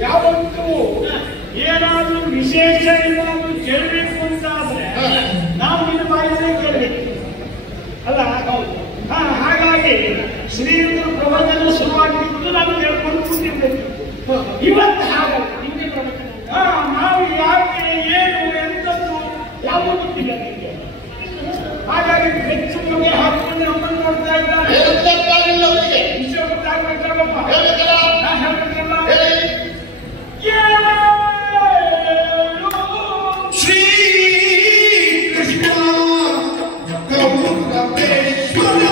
ಯಾವತ್ತೂ ಏನಾದ್ರೂ ವಿಶೇಷ ಏನಾದ್ರೂ ಕೇಳಬೇಕು ಅಂತಾದ್ರೆ ನಾವು ನಿನ್ನ ಬಾಯಿಯಲ್ಲೇ ಕೇಳಬೇಕು ಅಲ್ಲ. ಹಾಗಾಗಿ ಶ್ರೀಯುತ ಪ್ರವಚನ ಶುರುವಾಗಿದ್ದು ನಾನು ಹೇಳ್ಕೊಂಡು ಕೂತಿರ್ಬೇಕು. ಇವತ್ತು ಹಾಗಲ್ಲ, ನಾವು ಯಾಕೆ ಏನು ಎಂತದ್ದು ಯಾವ ಗೊತ್ತಿಲ್ಲ ನಿಮಗೆ. ಹಾಗಾಗಿ ಹೆಚ್ಚು ಮನೆ ಹಾಕೊಂಡು ನಮ್ಮನ್ನು ನೋಡ್ತಾ ಇದ್ದಾರೆ. ವಿಷಯ ಗೊತ್ತಾಗ್ಬೇಕಲ್ಲಪ್ಪ. ನಾನು ಹೇಳ್ಬೇಕಲ್ಲ. ಶ್ರೀ ಕೃಷ್ಣ ಗೌರವೇಶ್ವರ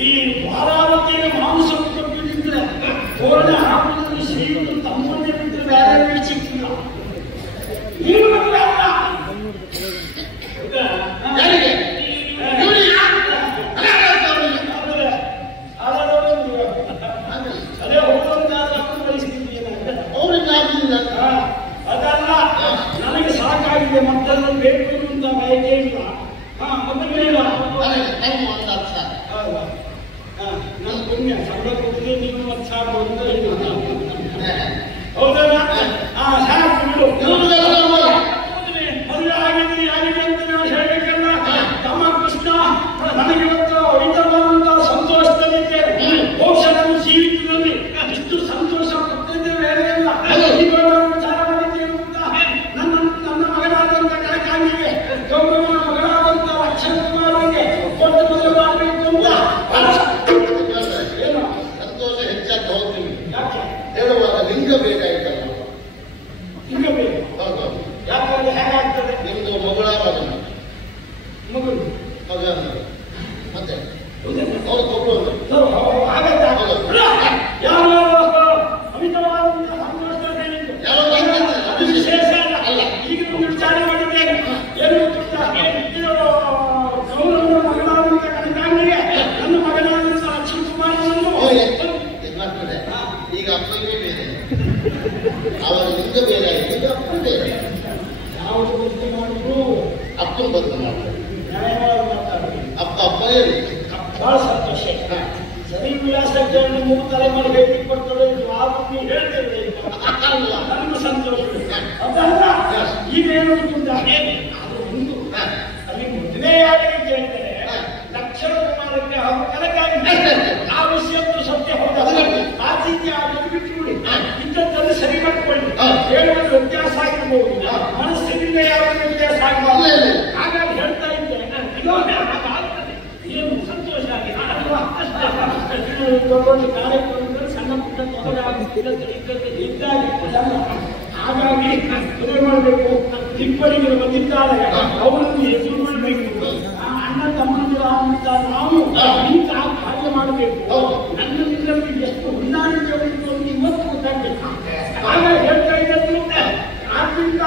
ಈ ಬಾರಾವತಿಯ ಮಾಂಸ ಕೊಟ್ಟಿದ್ರೆ ಪೂರ್ಣ ಹಾಕಿದ್ರೆ ಶ್ರೀಗಳು ತಮ್ಮನ್ನೇ ಬಿಟ್ಟರೆ ಬೇರೆ ಸಿಕ್ಕಿಲ್ಲ. ಈ ಮದುವೆ ಅಲ್ಲ ಅದೇ ಹೋಗುವಂತ ಪರಿಸ್ಥಿತಿ ಅದಲ್ಲ ನನಗೆ ಸಾಕಾಗಿದೆ ಮತ್ತೆಲ್ಲ ಬೇಕು ಅಂತ ಬಯಕೆ ಇಲ್ಲ. ಮತ್ತೆ ಇಲ್ಲ ನನ್ನ ಪುಣ್ಯ ಸಂಬಳ ಕೊಟ್ಟಿದೆ ನೀವು ಮತ್ತೆ ಸಾಕು ಅಂತ ಇಲ್ಲ. ಹೌದಲ್ಲ? ಸಾಕು ಬಿಡು. ಮದುವೆ ಆಗಿದೆ ಅಂತ ನಾವು ಹೇಳ್ಬೇಕಲ್ಲ. ತಮ್ಮ ಕೃಷ್ಣ ನನಗೆ ಇವತ್ತು ಹೊಡಿತವಾದಂತಹ ಸಂತೋಷದಲ್ಲಿದ್ದೇನೆ. ಬಹುಶಃ ನನ್ನ ಜೀವಿತದಲ್ಲಿ ಇಷ್ಟು ಸಂತೋಷ ಪಟ್ಟಿದ್ದೆ ಬೇರೆ ಇಲ್ಲ. ಈಗ ನಾನು ವಿಚಾರ ಮಾಡಿದ್ದೇನೆ ಅಂತ ನನ್ನ ಮಗನಾದಂತ ಕನಕಾಂಗಿಗೆ ಗೌರವನ ಮಗನಾದಂತ ಅಕ್ಷಯ್ ಕುಮಾರ್ಗೆ ಕೊಟ್ಟು ಮದುವೆ ಮಾಡಬೇಕು ಅಂತ ಏನು ಸಂತೋಷ ಹೆಚ್ಚಾಗಿ ಹೋಗ್ತೀವಿ. ಯಾಕೆ ಹೇಳುವಾಗ ಲಿಂಗ ಬೇಕಾಯ್ತಲ್ಲ. ಲಿಂಗ ಬೇಕು. ಹೌದು. ಯಾಕಂದ್ರೆ ಹೇಗಾಗ್ತದೆ? ನಿಮ್ದು ಮಗಳ ಮಗನ ಮಗು ಮಗ ಮತ್ತೆ ಅವ್ರು ಕೊಬ್ಬರು ಯಾರು ಅಮಿತವಾದಂತಹ ಸಂತೋಷ ವಿಶೇಷ ಅಲ್ಲ. ಈಗ ಒಂದು ವಿಚಾರ ಮಾಡಿದ್ದೇನೆ. ಏನು ಗೊತ್ತಾ? ಗೌರವನ ಮಗನಾದಂತ ಕನಕಾಂಗಿಗೆ ನನ್ನ ಮಗನಾದಂತ ಅಕ್ಷಯ್ ಕುಮಾರನನ್ನು ಈಗ ಅಪ್ಪನಿಗೆ ಬೇರೆ, ಅವರ ಲಿಂಗ ಬೇರೆ ಆಯ್ತು. ಈಗ ಅಪ್ಪನ ಬೇರೆ. ಯಾವುದು ಬದಲು ಮಾಡಿದ್ರು ಅಪ್ಪನ ಬದಲು ಮಾಡ್ತಾರೆ. ನ್ಯಾಯವಾಗಿ ಮಾತಾಡಬೇಕು. ಅಪ್ಪ ಹೇಳಿ ಬಹಳ ಸಂತೋಷ. ಸರಿ ವಿಳಾಸಕ್ಕೆ 3 ತಲೆಮಾರಿ ಭೇಟಿ ಕೊಡ್ತದೆ. ನೀವು ಹೇಳ್ತೇವೆ ನನ್ನ ಸಂತೋಷ ಅದಲ್ಲ. ಈಗ ಏನು ಗೊತ್ತುಂಟ? ಅದು ಒಂದು ಅಲ್ಲಿ ಮದುವೆಯಾಗಿ ಕೇಳ್ತಾರೆ ದಕ್ಷಿಣ ಕುಮಾರಕ್ಕೆ ಹಾಗೂ ಕನಕಾಂಗಿ ಆ ವಿಷಯದ್ದು ಸತ್ಯ ಹೌದಲ್ಲ. ಆತಿಥ್ಯ ಅದನ್ನು ಬಿಟ್ಟುಬಿಡಿ. ಇದ್ದದ್ದನ್ನು ಸರಿ ಮಾಡಿಕೊಳ್ಳಿ. ಹೇಳುವುದು ವ್ಯತ್ಯಾಸ ಆಗಿರ್ಬೋದು, ಮನಸ್ಸಿನಿಂದ ಯಾವುದೇ ವ್ಯತ್ಯಾಸ ಆಗಬಾರ್ದು. ಹಾಗಾಗಿ ಹೇಳ್ತಾ ಇದ್ದೇನೆ ಏನು ಸಂತೋಷ ಆಗಿ ದೊಡ್ಡ ಕಾರ್ಯಕ್ರಮದಲ್ಲಿ ಸಣ್ಣ ಪುಟ್ಟ ಇದ್ದಾಗಿ ಹಾಗಾಗಿ ಮದುವೆ ಮಾಡಬೇಕು. ಟಿಪ್ಪಣಿಗಳು ಬಂದಿದ್ದಾರೆ, ಅವರನ್ನು ಎದುರು ಮಾಡಬೇಕು. ಅಣ್ಣ ತಮ್ಮಂದಿರ ನಾವು ಇಂಥ ಕಾರ್ಯ ಮಾಡಬೇಕು. ನನ್ನಲ್ಲಿ ಎಷ್ಟು ಹೊಂದಾಣಿಕೆ ಉಂಟು ಅಂತ ಇವತ್ತು ಗೊತ್ತಾಗಬೇಕು. ಹಾಗಾಗಿ ಹೇಳ್ತಾ ಇದ್ದದ್ದು ಆದ್ರಿಂದ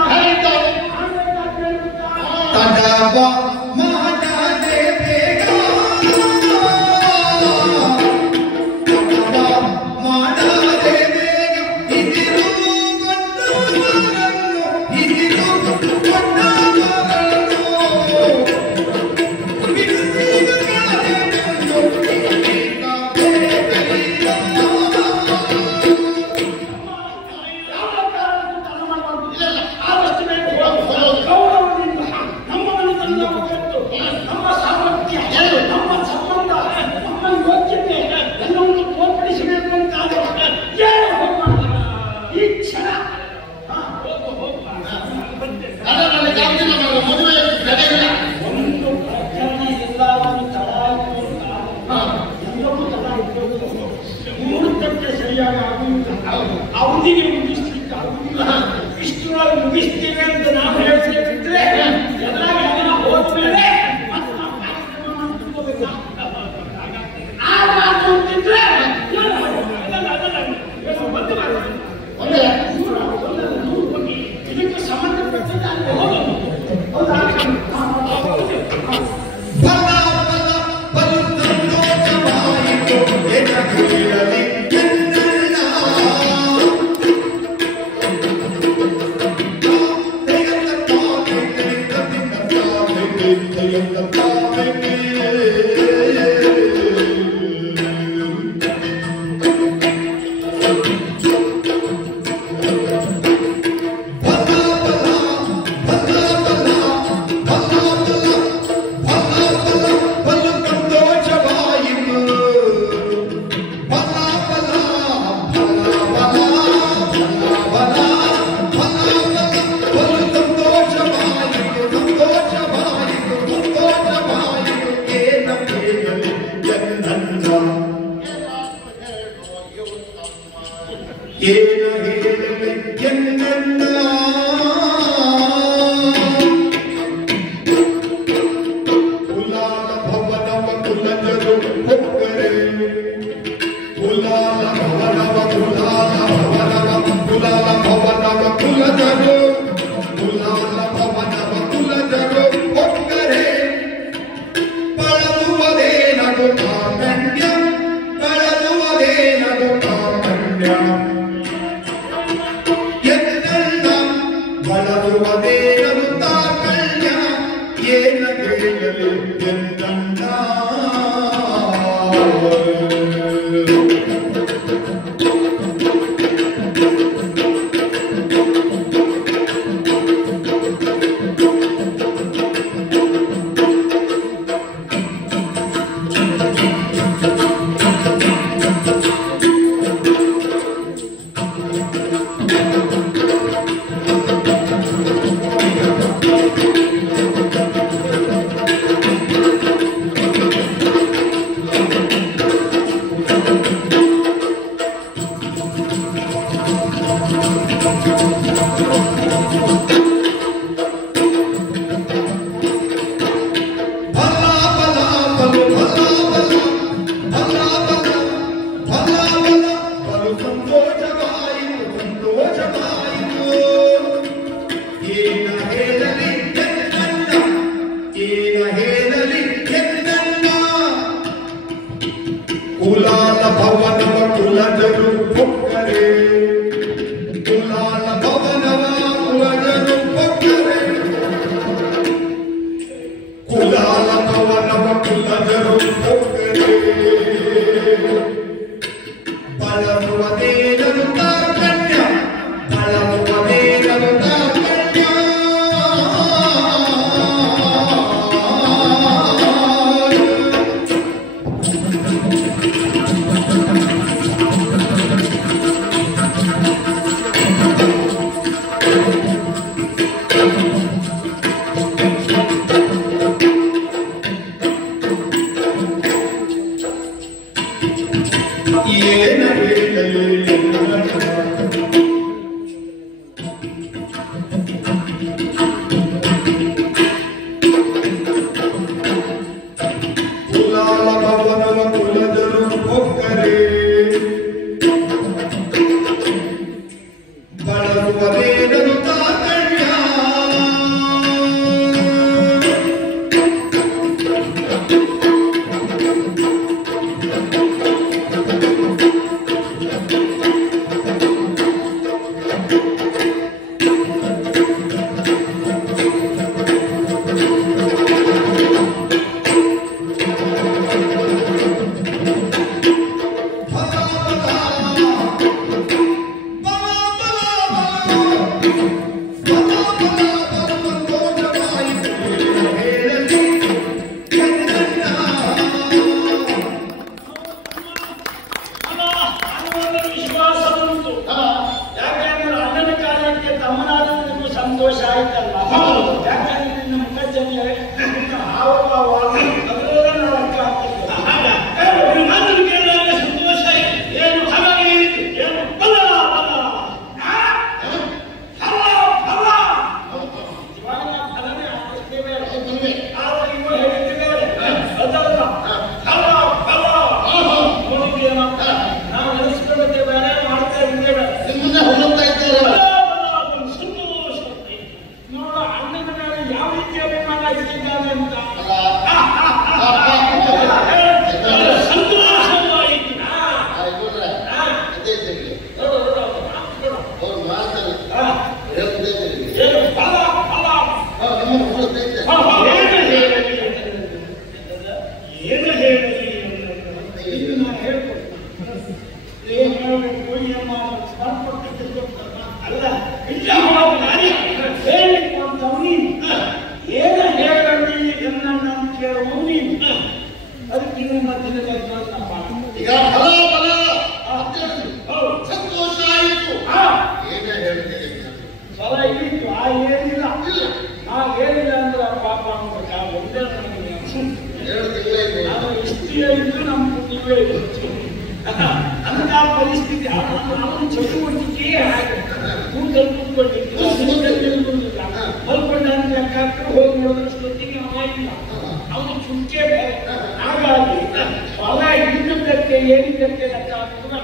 ಅವಧಿಗೆ ಮುಗಿಸ್ಲಿಕ್ಕೆ ಆಗುದಿಲ್ಲ. ಇಷ್ಟರೊಳಗೆ ಮುಗಿಸ್ತೇವೆ ಅಂತ ನಾವು ಹೇಳ್ತೇವೆ ಬಿಟ್ರೆ ಎಲ್ಲಾಗಿ ಅದನ್ನ ಹೋದ್ಮೇಲೆ ಮತ್ತೆ ನಾವು ಕಾರ್ಯಕ್ರಮ ಮಾಡ್ತಿರ್ಬೇಕು. ಆ ಮಾತು ಅಂತಿದ್ರೆ ಇದಕ್ಕೆ ಸಂಬಂಧಪಟ್ಟಂತೆ ಭಲ ಬಳಸುವುದೇನಂತ ಕಲ್ಯ ಏನ ಕೇಳಲಿ ಎಂದಂಡ ಕುಲಾಲ ಭವನವ ಕುಲಜರು ಪೊಕ್ಕರೆ ಕುಲಾಲ ಭವನವ ಕುಲಜರು ಪೊಕ್ಕರೆ ಕುಲಾಲ ಭವನವ ಕುಲಜರು ಪೊಕ್ಕರೆ ಬಳಸುವುದೇನಂತ ಕನ್ಯ ಬಳಸುವುದೇನಂತ ಕನ್ಯ ಏನ ಹೇಳಲಿ ಕುಲಾಲ ಭವನವ ಕುಲಜರು ಪೊಕ್ಕರೆ ಬಳಸುವುದೇನಂತ ಕನ್ಯ ವಿಶ್ವಾಸ ಉಂಟು. ಯಾಕಂದ್ರೆ ಅಣ್ಣನ ಕಾರ್ಯಕ್ಕೆ ತಮ್ಮನಾದ ಸಂತೋಷ ಆಯ್ತಲ್ಲ. ಯಾಕಂದ್ರೆ ನಿನ್ನ ಮುಖಜನ್ಯ ಸಂತೋಷ ಏನು ಹಾಗಾಗಿ ಏನು ಬಲ ಬಲ ಫಲನೇ ಆಗ್ತೇವೆ. ಆದ್ರೆ ಇವ ಹೇಳ್ತಿದ್ದೇವೆ ಅದಲ್ಲ ಫಲ ಫಲ ನೋಡಿದ್ದೇನೋ ನಾವು ನೆನೆಸ್ಕೊಳ್ಳೋದೇ ಬೇರೆ ಮಾಡ್ತಾ ಇದ್ದೇವೆ. ನಿಮ್ಮನ್ನೇ ಹೊಗಳ್ತಾ ಇದ್ದೇವೆ. ಸಂತೋಷ ನೋಡ ಅಣ್ಣನ ಮೇಲೆ ಯಾವ ರೀತಿ ಅಭಿಮಾನ ಇಟ್ಟಿದ್ದಾನೆ ಅಂತ ಸಂತೋಷವಾಯಿತು. ಅವ್ರ ಮಾತಲ್ಲಿ ಹೇಳ್ತಾ ಇದ್ದೀವಿ. ಏನು ಫಲ ಫಲ ನಿಮ್ಮನ್ನು ಹೊಗಳ್ತಾ ಇದ್ದೆ. ಏನು ಹೇಳಲಿ ಇದು ನಾನು ಹೇಳ್ಕೊಡ್ತೀನಿ. ಏನು ಹೇಳಬೇಕು ಏನು ಮಾಡಬೇಕು ಸ್ಪರ್ಧೆ ಅಲ್ಲ ಇಲ್ಲ ಹೇಳಲಿಕ್ಕೆ ಅಂತವ್ ನೀನು ಏನು ಹೇಳಲಿ ಎನ್ನನ್ನು ಕೇಳುವ ನೀನು ಅದಕ್ಕೆ ನೀವು ಮಧ್ಯದಲ್ಲಿ ಈಗ ಫಲ ಫಲ ಅಂತ ಹೇಳಿದ್ರು. ಸಂತೋಷ ಆಯಿತು. ಏನ ಹೇಳ್ತೀರಿ? ಫಲ ಇಲ್ಲಿತ್ತು ಆ ಏನಿಲ್ಲ ಆ ಏನಿಲ್ಲ ಅಂದ್ರೆ ಪಾಪ ಅನ್ಬೇಕು. ಆ ಒಂದೇ ನನಗೆ 2 ತಿಂಗಳಾಯ್ತು. ನಾವು ಎಷ್ಟು ಹೇಳಿದ್ದು ನಮ್ಮ ನೀವೇ ಅಂತ ಪರಿಸ್ಥಿತಿ ಅವನು ಚಟುವಟಿಕೆಯೇ ಹಾಗೆ ಕೂತಲ್ಲಿ ಕೂತ್ಕೊಂಡಿದ್ದ ಮಲ್ಕೊಂಡ ಲೆಕ್ಕ ಹೋಗಿ ನೋಡಿದ್ರಷ್ಟೊತ್ತಿಗೆ ಅವ ಇಲ್ಲ. ಅವನು ಚುಕ್ಕೆ ಬೇರೆ. ಹಾಗಾಗಿ ಫಲ ಇದ್ದದ್ದಕ್ಕೆ ಏನಿದ್ದಕ್ಕೆ ಲೆಕ್ಕ ಹಾಕಿದ್ರೆ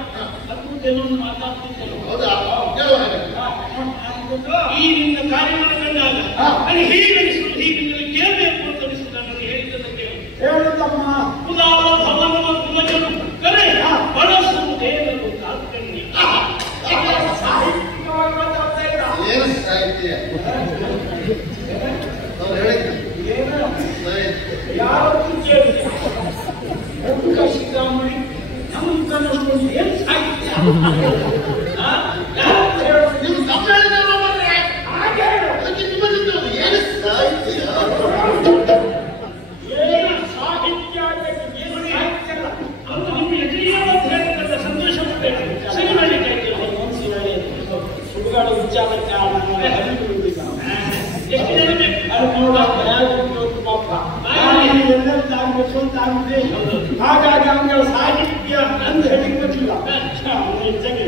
ಅದು ಕೆಲವೊಂದು ಮಾತಾಡ್ತಿದ್ದನು. ಹೌದಾ? ಈ ನಿನ್ನ ಕಾರ್ಯಗಳನ್ನು ಅಲ್ಲಿ ಹೀಗನಿಸುವುದು ಹೀಗೆ ಕೇಳಬೇಕು ಅಂತ ಅನಿಸುವುದು ನನಗೆ ಹೇಳಿದ್ದಕ್ಕೆ ಹೇಳುತ್ತಮ್ಮ ಕುಲಾಲ ಭವನವ ಕುಲಜರು ಕರೆ ಬಳಸುವುದೇನದು ತಾತ್ಕನ್ಯ ಸಾಹಿತ್ಯಿಕವಾಗಿ ಮಾತಾಡ್ತಾ ಇದ್ದ. ಏನು ಸಾಹಿತ್ಯ? ಸಾಹಿತ್ಯ ಅವ್ರು ಹೇಳಿದ್ರು ಏನು ಸಾಹಿತ್ಯ ಯಾವತ್ತೂ ಕೇಳಿದೆ ಪ್ರಮುಖ ಶಿಖಾಮಣಿ ನಮ್ಮ ಕನ್ನಡದಲ್ಲಿ ಏನು ಸಾಹಿತ್ಯ ಯಾವತ್ತು ಹೇಳೋದು ನೀವು ತಮಿಳಿನವರು ಬಂದ್ರೆ ಹಾಗೆ ಹೇಳು. ಅದಕ್ಕೆ ನಿಮ್ಮದಿದ್ದು ಏನು ಸಾಹಿತ್ಯ ಏನು ಸಾಹಿತ್ಯ ಅದಕ್ಕೆ ಏನು ಸಾಹಿತ್ಯ ಅಲ್ಲ. ಅದು ನಿಮ್ಮ ಎದುರಿಗೆ ಬಂದು ಹೇಳಿದ್ರೆ ಸಂತೋಷ ಪಡ್ಬೇಕು. ಸರಿ ಮಾಡಲಿಕ್ಕೆ ಆಯ್ತಿಲ್ಲ. ಮನಸ್ಸಿನ ಸುಡುಗಾಡು ವಿಚಾರಕ್ಕೆ ಹರಿಬಿಡುವುದಿಲ್ಲ. ಎಷ್ಟು ಜನ ಬೇಕು? ಅದು ನೋಡ ಯಾರು ಪಾಪ ಎಲ್ಲರಿಗಾಗಬೇಕು ಅಂತ ಆಗಿದೆ. ಹಾಗಾಗಿ ಅವನಿಗೆ ಸಾಹಿತ್ಯ ಅಂತ ಹೇಳಿ ಗೊತ್ತಿಲ್ಲ. ಹೆಚ್ಚಾಗಿ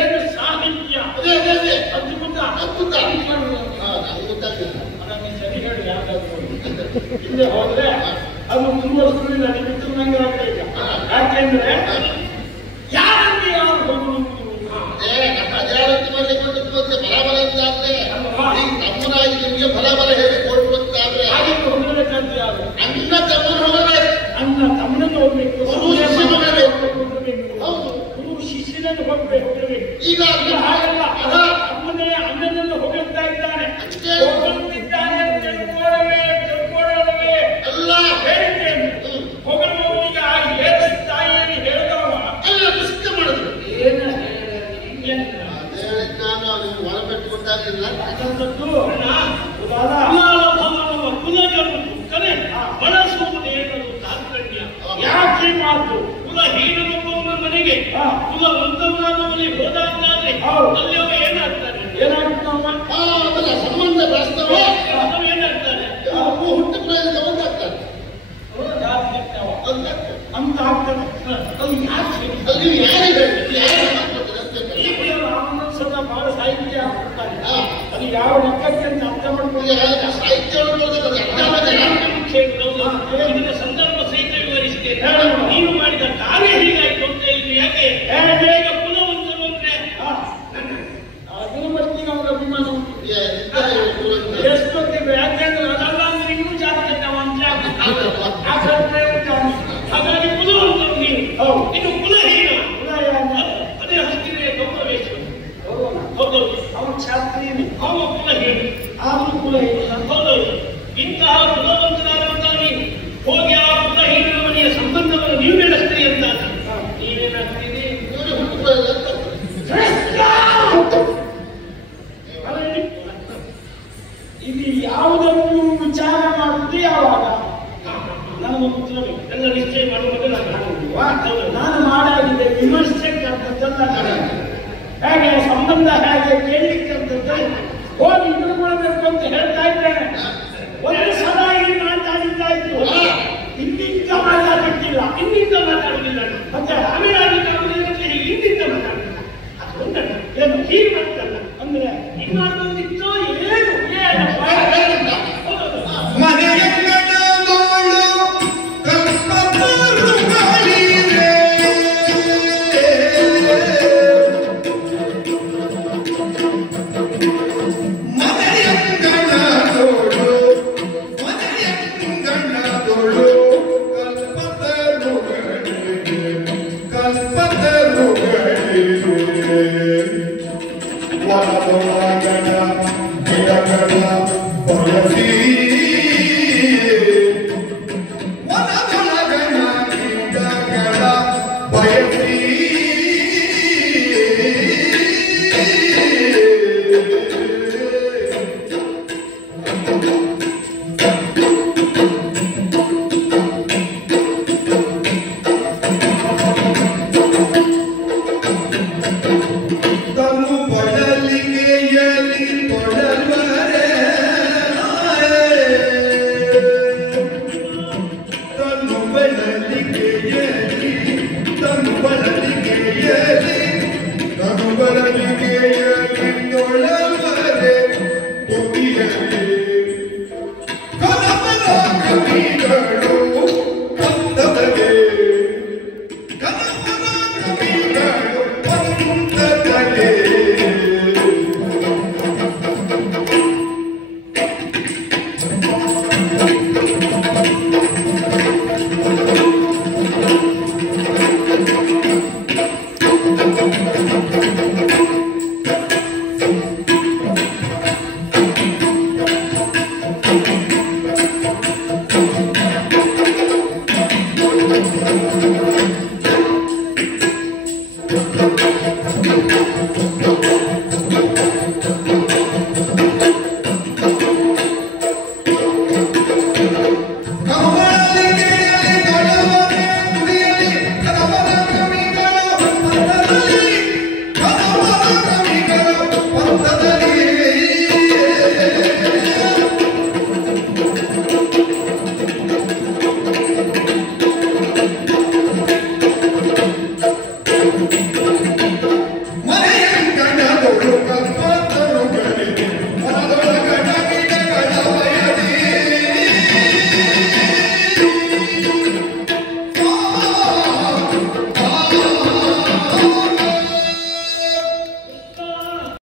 ಏನು ಸಾಹಿತ್ಯ ಅದೇ ಅದೇ ಅದೇ ಅದು ಗೊತ್ತಾ? ಅದ್ಭುತ ನನಗೆ ಗೊತ್ತಾಗ್ತಿಲ್ಲ ಅದನ್ನು ಸರಿ ಹೇಳಿ ಯಾವ್ದಾದ್ರು ಹಿಂದೆ ಹೋದ್ರೆ ಅದು ಮುಂದುವರಿಸಲಿಲ್ಲ. ನಿಮಿತ್ತು ನಂಗೆ ಆಗ್ಬೇಕು. ಯಾಕೆಂದ್ರೆ ಯಾರಲ್ಲಿ ಯಾರು ಹೋಗುವುದು ಅಜಾರತಿ ಮಾಡಲಿಕ್ಕೆ ಗೊತ್ತಿರುತ್ತೆ ಬಲಾಬಲ ಇದ್ದಾದ್ರೆ ಈಗ ತಮ್ಮನಾಗಿ ನಿಮಗೆ ಬಲಾಬಲ ಹೇಳಿ ಕೊಡುವಂತಾದ್ರೆ ಹಾಗೆ ಹೋಗಬೇಕಂತ ಯಾರು ಅನ್ನ ತಮ್ಮನ ಹೋಗಬೇಕು ಅನ್ನ ತಮ್ಮನನ್ನು ಹೋಗ್ಬೇಕು. ಗುರು ಶಿಷ್ಯನನ್ನು ಹೋಗ್ಬೇಕು. ಹೌದು, ಗುರು ಶಿಷ್ಯನನ್ನು ಹೋಗ್ಬೇಕು. ಈಗ ಈಗ ಹಾಗಲ್ಲ. ತಮ್ಮನೇ ಅಣ್ಣನನ್ನು ಹೊಗಳ್ತಾ ಇದ್ದಾನೆ. ಅಷ್ಟೇ. ಹೊಗಳ್ತಿದ್ದಾನೆ ಅಂತ ತಿಳ್ಕೊಳ್ಳೋಣವೇ ಎಲ್ಲ ಹೇಳಿದ್ದೇನೆ. ಹೊಗಳುವವನಿಗೆ ಆ ಏಳು ತಾಯಿಯಲ್ಲಿ ಹೇಳಿದವ ಎಲ್ಲ ಪ್ರಸಿದ್ಧ ಮಾಡಿದ್ರು ಏನು ಅದೇ ನಾನು ನೀವು ಹೊರ ಬಿಟ್ಟುಕೊಟ್ಟಾಗಿಲ್ಲ ಅದಕ್ಕಂತದ್ದು ಕಲೆ ಬಳಸುವುದೇನದು ತಾತ್ಪರ್ಯ. ಯಾಕೆ ಮಾತು ಕುಲಹೀನನೊಬ್ಬವನ ಮನೆಗೆ ಕುಲವಂತವನಾದ ಮನೆಗೆ ಹೋದಾದ್ರೆ ಅಲ್ಲಿ ಅವ ಏನಾಗ್ತಾನೆ? ಏನಾಗ್ತಾವ? ಅದರ ಸಂಬಂಧ ಬೆಳೆಸ್ತವೆ ಅವ ಏನಾಗ್ತಾನೆ? ಅವು ಹುಟ್ಟು ಪ್ರಯೋಜನ ಒಂದಾಗ್ತಾರೆ ಅಂತ ಆಗ್ತಾನೆ. ಅದು ಯಾಕೆ ಅಲ್ಲಿ ಯಾರಿಗೆ ಯಾರು ಅಂತ ಈಗ ರಾಮನ ಸದಾ ಬಹಳ ಸಾಹಿತ್ಯ ಆಗ್ತಾರೆ. ಅದು ಯಾವ ಲೆಕ್ಕಕ್ಕೆ ಅಂತ ಅರ್ಥ ಮಾಡ್ಕೊಂಡು ಸಾಹಿತ್ಯ ಇದನ್ನ ಸಂದರ್ಭ ಸಹಿತ ವಿವರಿಸ್ತೇನೆ. ನೀನು ಮಾಡಿದ ಕಾರ್ಯ ಹೀಗಾಯ್ತು ಅಂತ ಹೇಳಿದ್ರೆ ಯಾಕೆ ಬೇಗ ಕುಲವಂತರು ಅಂದ್ರೆ ಅದನ್ನು ಬರ್ತೀನಿ ಅವರ ಅಭಿಮಾನ ಉಂಟು. ಎಷ್ಟೊತ್ತಿಗೆ ಯಾಕೆಂದ್ರೆ ಅದಲ್ಲ ಅಂದ್ರೆ ಇನ್ನೂ ಜಾಸ್ತಿ ಹಾಗಾಗಿ ಕುಲವಂತರು ನೀವು. ಇನ್ನು ಕುಲಹೀನ ಅದೇ ಹತ್ತಿರ ಗೌರವೇಶ ಹೌದು. ಅವನ ಶಾಸ್ತ್ರೀಯನೇ ಅವ ಕುಲಹೀನ ಆದ್ರೂ ಕುಲಹೀನ ಹೌದೌದು. ಇಂತಹ ಕುಲವಂತರಾದಂತಹ ನೀವು ಹೋಗಿ ಆ ಕುಲಹೀನರ ಮನೆಯ ಸಂಬಂಧವನ್ನು ನೀವು ಬೆಳೆಸ್ತೀರಿ ಅಂತ ನೀವೇನಾಗ್ತೀರಿ? ಹುಟ್ಟು ಪ್ರಯೋಜನ ಇದು ಯಾವುದನ್ನು ವಿಚಾರ ಮಾಡುವುದು ಯಾವಾಗ? ನನಗೊಂದು ಉತ್ತರ ಬೇಕು. ಎಲ್ಲ ನಿಶ್ಚಯ ಮಾಡುವಾಗ ನಾನು ಮಾಡಾಗಿದೆ ವಿಮರ್ಶೆ ಕರ್ತದ್ದಲ್ಲ. ಹೇಗೆ ಸಂಬಂಧ ಹೇಗೆ ಕೇಳಲಿಕ್ಕಂತದ್ದು ಹೋಗಿ ತಿಳ್ಕೊಳ್ಬೇಕು ಅಂತ ಹೇಳ್ತಾ ಇದ್ದೇನೆ. ಒಂದು ಸಲ ಇಲ್ಲಿ ಮಾತಾಡಿದ್ದಾಯ್ತು. ಹಿಂದಿಂದ ಮಾತಾಡ್ತಿಲ್ಲ, ಹಿಂದಿಂದ ಮಾತಾಡುದಿಲ್ಲ. ಮತ್ತೆ ಆಮೇಲೆ ಹಿಂದಿಂದ ಮಾತಾಡುದಿಲ್ಲ. ಅದೊಂದಲ್ಲ ಏನು ಹೀಗೆ ಮಾಡ್ತಲ್ಲ ಅಂದ್ರೆ ಇನ್ನೊಂದಿತ್ತು ಏನು